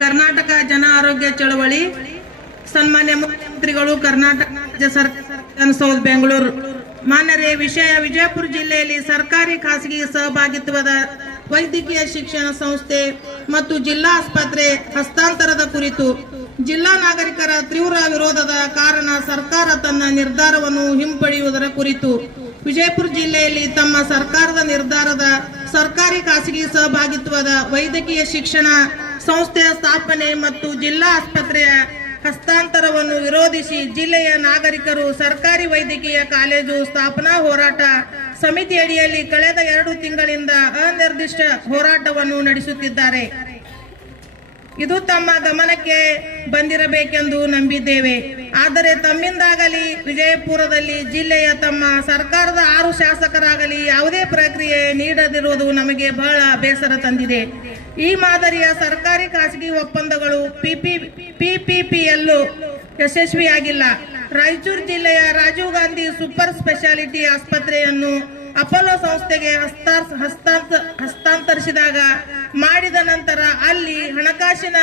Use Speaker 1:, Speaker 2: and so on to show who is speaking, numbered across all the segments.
Speaker 1: ಕರ್ನಾಟಕ ಜನ ಆರೋಗ್ಯ ಚಳವಳಿ. ಸನ್ಮಾನ್ಯ ಮುಖ್ಯಮಂತ್ರಿಗಳು, ಕರ್ನಾಟಕ ರಾಜ್ಯ ಸರ್ಕಾರ ಬೆಂಗಳೂರು. ಮಾನ್ಯರೇ, ವಿಷಯ ವಿಜಯಪುರ ಜಿಲ್ಲೆಯಲ್ಲಿ ಸರ್ಕಾರಿ ಖಾಸಗಿ ಸಹಭಾಗಿತ್ವದ ವೈದ್ಯಕೀಯ ಶಿಕ್ಷಣ ಸಂಸ್ಥೆ ಮತ್ತು ಜಿಲ್ಲಾ ಆಸ್ಪತ್ರೆ ಹಸ್ತಾಂತರದ ಕುರಿತು ಜಿಲ್ಲಾ ನಾಗರಿಕರ ತೀವ್ರ ವಿರೋಧದ ಕಾರಣ ಸರ್ಕಾರ ತನ್ನ ನಿರ್ಧಾರವನ್ನು ಹಿಂಪಡೆಯುವುದರ ಕುರಿತು ವಿಜಯಪುರ ಜಿಲ್ಲೆಯಲ್ಲಿ ತಮ್ಮ ಸರ್ಕಾರದ ನಿರ್ಧಾರದ ಸರ್ಕಾರಿ ಖಾಸಗಿ ಸಹಭಾಗಿತ್ವದ ವೈದ್ಯಕೀಯ ಶಿಕ್ಷಣ ಸಂಸ್ಥೆಯ ಸ್ಥಾಪನೆ ಮತ್ತು ಜಿಲ್ಲಾ ಆಸ್ಪತ್ರೆಯ ಹಸ್ತಾಂತರವನ್ನು ವಿರೋಧಿಸಿ ಜಿಲ್ಲೆಯ ನಾಗರಿಕರು ಸರ್ಕಾರಿ ವೈದ್ಯಕೀಯ ಕಾಲೇಜು ಸ್ಥಾಪನಾ ಹೋರಾಟ ಸಮಿತಿಯಡಿಯಲ್ಲಿ ಕಳೆದ ಎರಡು ತಿಂಗಳಿಂದ ಅನಿರ್ದಿಷ್ಟ ಹೋರಾಟವನ್ನು ನಡೆಸುತ್ತಿದ್ದಾರೆ. ಇದು ತಮ್ಮ ಗಮನಕ್ಕೆ ಬಂದಿರಬೇಕೆಂದು ನಂಬಿದ್ದೇವೆ. ಆದರೆ ತಮ್ಮಿಂದಾಗಲಿ ವಿಜಯಪುರದಲ್ಲಿ ಜಿಲ್ಲೆಯ ತಮ್ಮ ಸರ್ಕಾರದ ಆರು ಶಾಸಕರಾಗಲಿ ಯಾವುದೇ ಪ್ರಕ್ರಿಯೆ ನೀಡದಿರುವುದು ನಮಗೆ ಬಹಳ ಬೇಸರ ತಂದಿದೆ. ಈ ಮಾದರಿಯ ಸರ್ಕಾರಿ ಖಾಸಗಿ ಒಪ್ಪಂದಗಳು ಪಿಪಿ ಪಿಪಿಪಿಯಲ್ಲೂ ಯಶಸ್ವಿಯಾಗಿಲ್ಲ ರಾಯಚೂರು ಜಿಲ್ಲೆಯ ರಾಜೀವ್ ಗಾಂಧಿ ಸೂಪರ್ ಸ್ಪೆಷಾಲಿಟಿ ಆಸ್ಪತ್ರೆಯನ್ನು ಅಪೋಲೋ ಸಂಸ್ಥೆಗೆ ಹಸ್ತಾಂತರಿಸಿದಾಗ ಮಾಡಿದ ನಂತರ ಅಲ್ಲಿ ಹಣಕಾಸಿನ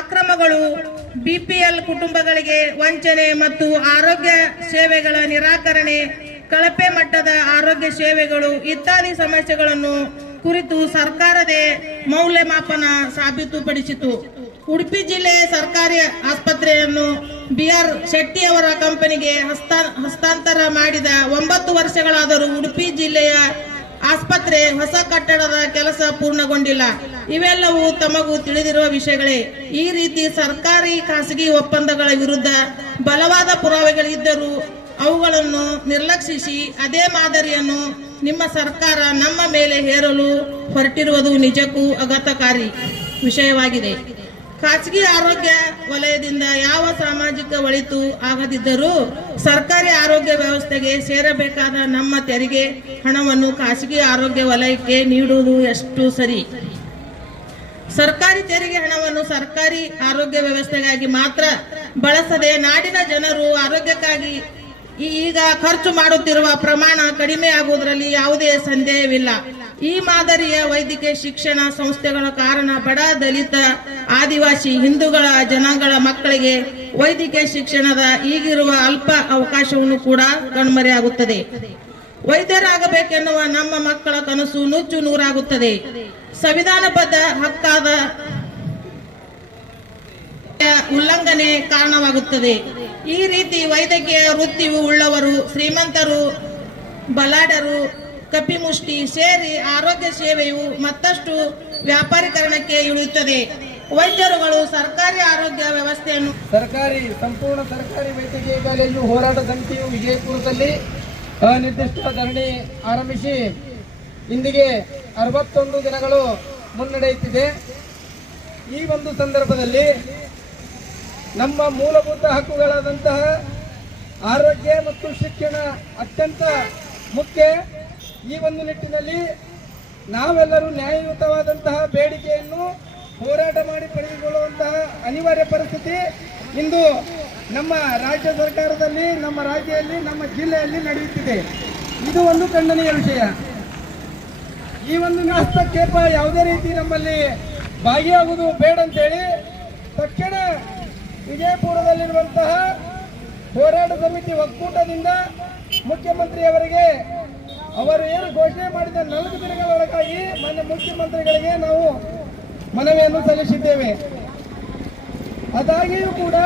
Speaker 1: ಅಕ್ರಮಗಳು ಬಿಪಿಎಲ್ ಕುಟುಂಬಗಳಿಗೆ ವಂಚನೆ ಮತ್ತು ಆರೋಗ್ಯ ಸೇವೆಗಳ ನಿರಾಕರಣೆ ಕಳಪೆ ಮಟ್ಟದ ಆರೋಗ್ಯ ಸೇವೆಗಳು ಇತ್ಯಾದಿ ಸಮಸ್ಯೆಗಳನ್ನು ಕುರಿತು ಸರ್ಕಾರದೇ ಮೌಲ್ಯಮಾಪನ ಸಾಬೀತುಪಡಿಸಿತು. ಉಡುಪಿ ಜಿಲ್ಲೆ ಸರ್ಕಾರಿ ಆಸ್ಪತ್ರೆಯನ್ನು ಬಿ ಆರ್ ಶೆಟ್ಟಿ ಅವರ ಕಂಪನಿಗೆ ಹಸ್ತಾ, ಹಸ್ತಾಂತರ ಮಾಡಿದ ಒಂಬತ್ತು ವರ್ಷಗಳಾದರೂ ಉಡುಪಿ ಜಿಲ್ಲೆಯ ಆಸ್ಪತ್ರೆ ಹೊಸ ಕಟ್ಟಡದ ಕೆಲಸ ಪೂರ್ಣಗೊಂಡಿಲ್ಲ. ಇವೆಲ್ಲವೂ ತಮಗೂ ತಿಳಿದಿರುವ ವಿಷಯಗಳೇ. ಈ ರೀತಿ ಸರ್ಕಾರಿ, ಖಾಸಗಿ ಒಪ್ಪಂದಗಳ ವಿರುದ್ಧ ಬಲವಾದ ಪುರಾವೆಗಳಿದ್ದರೂ ಅವುಗಳನ್ನು ನಿರ್ಲಕ್ಷಿಸಿ ಅದೇ ಮಾದರಿಯನ್ನು ನಿಮ್ಮ ಸರ್ಕಾರ ನಮ್ಮ ಮೇಲೆ ಹೇರಲು ಹೊರಟಿರುವುದು ನಿಜಕ್ಕೂ ಅಗತಕಾರಿ ವಿಷಯವಾಗಿದೆ. ಖಾಸಗಿ ಆರೋಗ್ಯ ವಲಯದಿಂದ ಯಾವ ಸಾಮಾಜಿಕ ಒಳಿತು ಆಗದಿದ್ದರೂ ಸರ್ಕಾರಿ ಆರೋಗ್ಯ ವ್ಯವಸ್ಥೆಗೆ ಸೇರಬೇಕಾದ ನಮ್ಮ ತೆರಿಗೆ ಹಣವನ್ನು ಖಾಸಗಿ ಆರೋಗ್ಯ ವಲಯಕ್ಕೆ ನೀಡುವುದು ಎಷ್ಟು ಸರಿ? ಸರ್ಕಾರಿ ತೆರಿಗೆ ಹಣವನ್ನು ಸರ್ಕಾರಿ ಆರೋಗ್ಯ ವ್ಯವಸ್ಥೆಗಾಗಿ ಮಾತ್ರ ಬಳಸದೆ ನಾಡಿನ ಜನರು ಆರೋಗ್ಯಕ್ಕಾಗಿ ಈಗ ಖರ್ಚು ಮಾಡುತ್ತಿರುವ ಪ್ರಮಾಣ ಕಡಿಮೆ ಆಗುವುದರಲ್ಲಿ ಯಾವುದೇ ಸಂದೇಹವಿಲ್ಲ. ಈ ಮಾದರಿಯ ವೈದ್ಯಕೀಯ ಶಿಕ್ಷಣ ಸಂಸ್ಥೆಗಳ ಕಾರಣ ಬಡ ದಲಿತ, ಆದಿವಾಸಿ ಹಿಂದೂಗಳ ಜನಗಳ ಮಕ್ಕಳಿಗೆ ವೈದ್ಯಕೀಯ ಶಿಕ್ಷಣದ ಈಗಿರುವ ಅಲ್ಪ ಅವಕಾಶವನ್ನು ಕೂಡ ಕಣ್ಮರೆಯಾಗುತ್ತದೆ ವೈದ್ಯರಾಗಬೇಕೆನ್ನುವ ನಮ್ಮ ಮಕ್ಕಳ ಕನಸು ನುಚ್ಚು ನೂರಾಗುತ್ತದೆ. ಸಂವಿಧಾನಬದ್ಧ ಹಕ್ಕಾದ ಉಲ್ಲಂಘನೆ ಕಾರಣವಾಗುತ್ತದೆ. ಈ ರೀತಿ ವೈದ್ಯಕೀಯ ವೃತ್ತಿ ಉಳ್ಳವರು, ಶ್ರೀಮಂತರು, ಬಲಾಢರು, ಕಪಿಮುಷ್ಟಿ ಸೇರಿ ಆರೋಗ್ಯ ಸೇವೆಯು ಮತ್ತಷ್ಟು ವ್ಯಾಪಾರೀಕರಣಕ್ಕೆ ಇಳಿಯುತ್ತದೆ. ವೈದ್ಯರುಗಳು ಸರ್ಕಾರಿ ಆರೋಗ್ಯ ವ್ಯವಸ್ಥೆಯನ್ನು
Speaker 2: ಸರ್ಕಾರಿ, ಸಂಪೂರ್ಣ ಸರ್ಕಾರಿ ವೈದ್ಯಕೀಯ ಕಾಲೇಜು ಹೋರಾಟ ಸಮಿತಿಯು ವಿಜಯಪುರದಲ್ಲಿ ಅನಿರ್ದಿಷ್ಟ ಧರಣಿ ಆರಂಭಿಸಿ ಇಂದಿಗೆ ಅರವತ್ತೊಂದು ದಿನಗಳು ಮುನ್ನಡೆಯುತ್ತಿದೆ. ಈ ಒಂದು ಸಂದರ್ಭದಲ್ಲಿ ನಮ್ಮ ಮೂಲಭೂತ ಹಕ್ಕುಗಳಾದಂತಹ ಆರೋಗ್ಯ ಮತ್ತು ಶಿಕ್ಷಣ ಅತ್ಯಂತ ಮುಖ್ಯ ಈ ಒಂದು ನಿಟ್ಟಿನಲ್ಲಿ ನಾವೆಲ್ಲರೂ ನ್ಯಾಯಯುತವಾದಂತಹ ಬೇಡಿಕೆಯನ್ನು ಹೋರಾಟ ಮಾಡಿ ಪಡೆದುಕೊಳ್ಳುವಂತಹ ಅನಿವಾರ್ಯ ಪರಿಸ್ಥಿತಿ ಇಂದು ನಮ್ಮ ರಾಜ್ಯ ಸರ್ಕಾರದಲ್ಲಿ, ನಮ್ಮ ರಾಜ್ಯದಲ್ಲಿ, ನಮ್ಮ ಜಿಲ್ಲೆಯಲ್ಲಿ ನಡೆಯುತ್ತಿದೆ. ಇದು ಒಂದು ಖಂಡನೀಯ ವಿಷಯ. ಈ ಒಂದು ಹಸ್ತಕ್ಷೇಪ ಯಾವುದೇ ರೀತಿ ನಮ್ಮಲ್ಲಿ ಭಾಗಿಯಾಗುವುದು ಬೇಡ ಅಂತೇಳಿ ತಕ್ಷಣ ವಿಜಯಪುರದಲ್ಲಿರುವಂತಹ ಹೋರಾಟ ಸಮಿತಿ ಒಕ್ಕೂಟದಿಂದ ಮುಖ್ಯಮಂತ್ರಿಯವರಿಗೆ ಅವರು ಏನು ಘೋಷಣೆ ಮಾಡಿದ ನಾಲ್ಕು ದಿನಗಳೊಳಗಾಗಿ ಮಾನ್ಯ ಮುಖ್ಯಮಂತ್ರಿಗಳಿಗೆ ನಾವು ಮನವಿಯನ್ನು ಸಲ್ಲಿಸಿದ್ದೇವೆ. ಅದಾಗಿಯೂ ಕೂಡ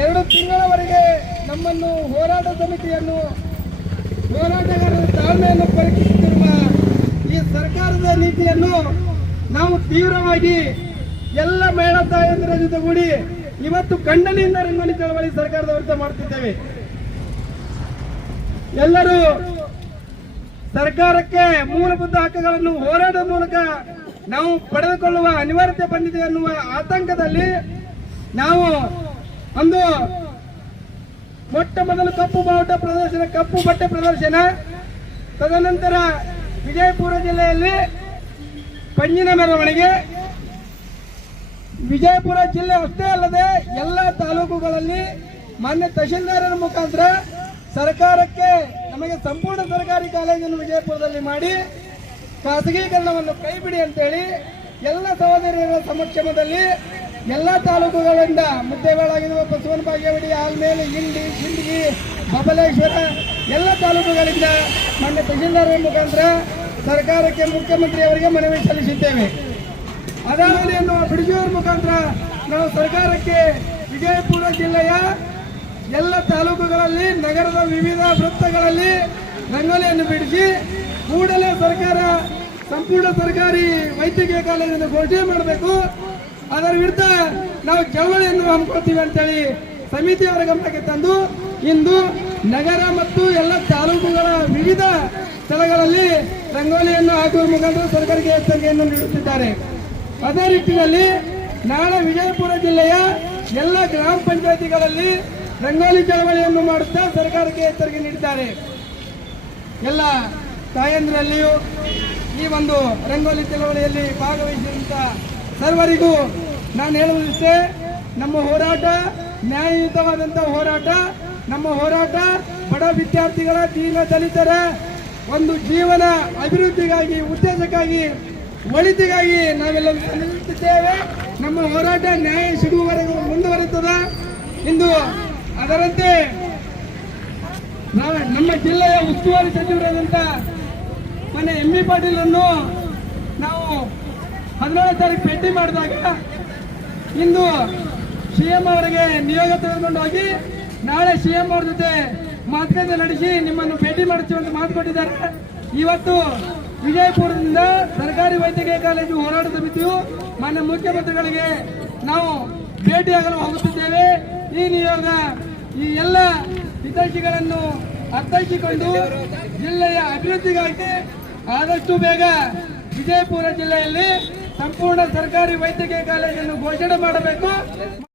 Speaker 2: ಎರಡು ತಿಂಗಳವರೆಗೆ ನಮ್ಮನ್ನು ಹೋರಾಟ ಸಮಿತಿಯನ್ನು ಹೋರಾಟಗಾರರ ತಾಳ್ಮೆಯನ್ನು ಪರೀಕ್ಷಿಸುತ್ತಿರುವ ಈ ಸರ್ಕಾರದ ನೀತಿಯನ್ನು ನಾವು ತೀವ್ರವಾಗಿ ಎಲ್ಲ ಮಹಿಳಾ ತಾಯಂದಿರ ಜೊತೆಗೂಡಿ ಇವತ್ತು ಖಂಡನೆಯಿಂದ ರಂಗೋಲಿ ಚಳವಳಿ ಸರ್ಕಾರದ ವಿರುದ್ಧ ಮಾಡುತ್ತಿದ್ದೇವೆ ಎಲ್ಲರೂ ಸರ್ಕಾರಕ್ಕೆ ಮೂಲಭೂತ ಹಕ್ಕುಗಳನ್ನು ಹೋರಾಡುವ ಮೂಲಕ ನಾವು ಪಡೆದುಕೊಳ್ಳುವ ಅನಿವಾರ್ಯತೆ ಬಂದಿದೆ ಅನ್ನುವ ಆತಂಕದಲ್ಲಿ ನಾವು ಒಂದು ಮೊಟ್ಟ ಮೊದಲು ಕಪ್ಪು ಬಾವುಟ ಪ್ರದರ್ಶನ, ಕಪ್ಪು ಬಟ್ಟೆ ಪ್ರದರ್ಶನ, ತದನಂತರ ವಿಜಯಪುರ ಜಿಲ್ಲೆಯಲ್ಲಿ ಪಂಜಿನ ಮೆರವಣಿಗೆ ವಿಜಯಪುರ ಜಿಲ್ಲೆ ಅಷ್ಟೇ ಅಲ್ಲದೆ ಎಲ್ಲ ತಾಲೂಕುಗಳಲ್ಲಿ ಮಾನ್ಯ ತಹಶೀಲ್ದಾರರ ಮುಖಾಂತರ ಸರ್ಕಾರಕ್ಕೆ ನಮಗೆ ಸಂಪೂರ್ಣ ಸರ್ಕಾರಿ ಕಾಲೇಜನ್ನು ವಿಜಯಪುರದಲ್ಲಿ ಮಾಡಿ ಖಾಸಗೀಕರಣವನ್ನು ಕೈಬಿಡಿ ಅಂತೇಳಿ ಎಲ್ಲ ಸಹೋದರಿಯರ ಸಮಕ್ಷಮದಲ್ಲಿ ಎಲ್ಲ ತಾಲೂಕುಗಳಿಂದ ಮುದ್ದೆಗಳಾಗಿರುವ ಬಸವನ ಬಾಗೇವಾಡಿ ಆಲ್ಮೇಲೆ ಇಂಡಿ ಸಿಂದಗಿ ಬಬಲೇಶ್ವರ ಎಲ್ಲ ತಾಲೂಕುಗಳಿಂದ ಮಾನ್ಯ ತಹಶೀಲ್ದಾರರ ಮುಖಾಂತರ ಸರ್ಕಾರಕ್ಕೆ ಮುಖ್ಯಮಂತ್ರಿಯವರಿಗೆ ಮನವಿ ಸಲ್ಲಿಸಿದ್ದೇವೆ ಅದಾವಧಿಯನ್ನು ಬಿಡಿಸುವ ಮುಖಾಂತರ ನಾವು ಸರ್ಕಾರಕ್ಕೆ ವಿಜಯಪುರ ಜಿಲ್ಲೆಯ ಎಲ್ಲ ತಾಲೂಕುಗಳಲ್ಲಿ, ನಗರದ ವಿವಿಧ ವೃತ್ತಗಳಲ್ಲಿ ರಂಗೋಲಿಯನ್ನು ಬಿಡಿಸಿ ಕೂಡಲೇ ಸರ್ಕಾರ, ಸಂಪೂರ್ಣ ಸರ್ಕಾರಿ ವೈದ್ಯಕೀಯ ಕಾಲೇಜನ್ನು ಘೋಷಣೆ ಮಾಡಬೇಕು. ಅದರ ವಿರುದ್ಧ ನಾವು ಚಳವಳಿಯನ್ನು ಹಮ್ಮಿಕೊಳ್ತೀವಿ ಅಂತೇಳಿ ಸಮಿತಿಯವರ ಗಮನಕ್ಕೆ ತಂದು ಇಂದು ನಗರ ಮತ್ತು ಎಲ್ಲ ತಾಲೂಕುಗಳ ವಿವಿಧ ಸ್ಥಳಗಳಲ್ಲಿ ರಂಗೋಲಿಯನ್ನು ಹಾಕುವ ಮುಖಾಂತರ ಸರ್ಕಾರಕ್ಕೆ ಎಚ್ಚರಿಕೆಯನ್ನು ನೀಡುತ್ತಿದ್ದಾರೆ. ಅದೇ ರೀತಿಯಲ್ಲಿ ನಾಳೆ ವಿಜಯಪುರ ಜಿಲ್ಲೆಯ ಎಲ್ಲ ಗ್ರಾಮ ಪಂಚಾಯತಿಗಳಲ್ಲಿ ರಂಗೋಲಿ ಚಳವಳಿಯನ್ನು ಮಾಡುತ್ತಾ ಸರ್ಕಾರಕ್ಕೆ ಎಚ್ಚರಿಕೆ ನೀಡಿದ್ದಾರೆ. ಎಲ್ಲ ತಾಯಂದ್ರಲ್ಲಿಯೂ ಈ ಒಂದು ರಂಗೋಲಿ ಚಳವಳಿಯಲ್ಲಿ ಭಾಗವಹಿಸಿದಂತ ಸರ್ವರಿಗೂ ನಾನು ಹೇಳುವುದಿಷ್ಟೇ ನಮ್ಮ ಹೋರಾಟ ನ್ಯಾಯಯುತವಾದಂಥ ಹೋರಾಟ, ನಮ್ಮ ಹೋರಾಟ ಬಡ ವಿದ್ಯಾರ್ಥಿಗಳ ದೀನ ದಲಿತರ ಒಂದು ಜೀವನ ಅಭಿವೃದ್ಧಿಗಾಗಿ ಉದ್ದೇಶಕ್ಕಾಗಿ ಒಳಿತಿಗಾಗಿ ನಾವೆಲ್ಲ ನಿಲ್ಲುತ್ತಿದ್ದೇವೆ ನಮ್ಮ ಹೋರಾಟ ನ್ಯಾಯ ಸಿಗುವವರೆಗೂ ಮುಂದುವರಿತದ. ಇಂದು ಅದರಂತೆ ನಮ್ಮ ಜಿಲ್ಲೆಯ ಉಸ್ತುವಾರಿ ಸಚಿವರಾದಂಥ ಮನೆ ಎಂ ಬಿ ಪಾಟೀಲನ್ನು ನಾವು ಹದಿನೇಳು ತಾರೀಕು ಭೇಟಿ ಮಾಡಿದಾಗ ಇಂದು ಸಿ ಎಂ ಅವರಿಗೆ ನಿಯೋಗ ತೆಗೆದುಕೊಂಡು ಹೋಗಿ ನಾಳೆ ಸಿ ಎಂ ಅವ್ರ ಜೊತೆ ಮಾತುಕತೆ ನಡೆಸಿ ನಿಮ್ಮನ್ನು ಭೇಟಿ ಮಾಡ್ತೀವಿ ಅಂತ ಮಾತು ಕೊಟ್ಟಿದ್ದಾರೆ. ಇವತ್ತು ವಿಜಯಪುರದಿಂದ ಸರ್ಕಾರಿ ವೈದ್ಯಕೀಯ ಕಾಲೇಜು ಹೋರಾಟ ಸಮಿತಿಯು ಮಾನ್ಯ ಮುಖ್ಯಮಂತ್ರಿಗಳಿಗೆ ನಾವು ಭೇಟಿಯಾಗಲು ಹೋಗುತ್ತಿದ್ದೇವೆ. ಈ ನಿಯೋಗ ಈ ಎಲ್ಲ ಹಿತೈಷಿಗಳನ್ನು ಅರ್ಥೈಸಿಕೊಂಡು ಜಿಲ್ಲೆಯ ಅಭಿವೃದ್ಧಿಗಾಗಿ ಆದಷ್ಟು ಬೇಗ ವಿಜಯಪುರ ಜಿಲ್ಲೆಯಲ್ಲಿ ಸಂಪೂರ್ಣ ಸರ್ಕಾರಿ ವೈದ್ಯಕೀಯ ಕಾಲೇಜನ್ನು ಘೋಷಣೆ ಮಾಡಬೇಕು.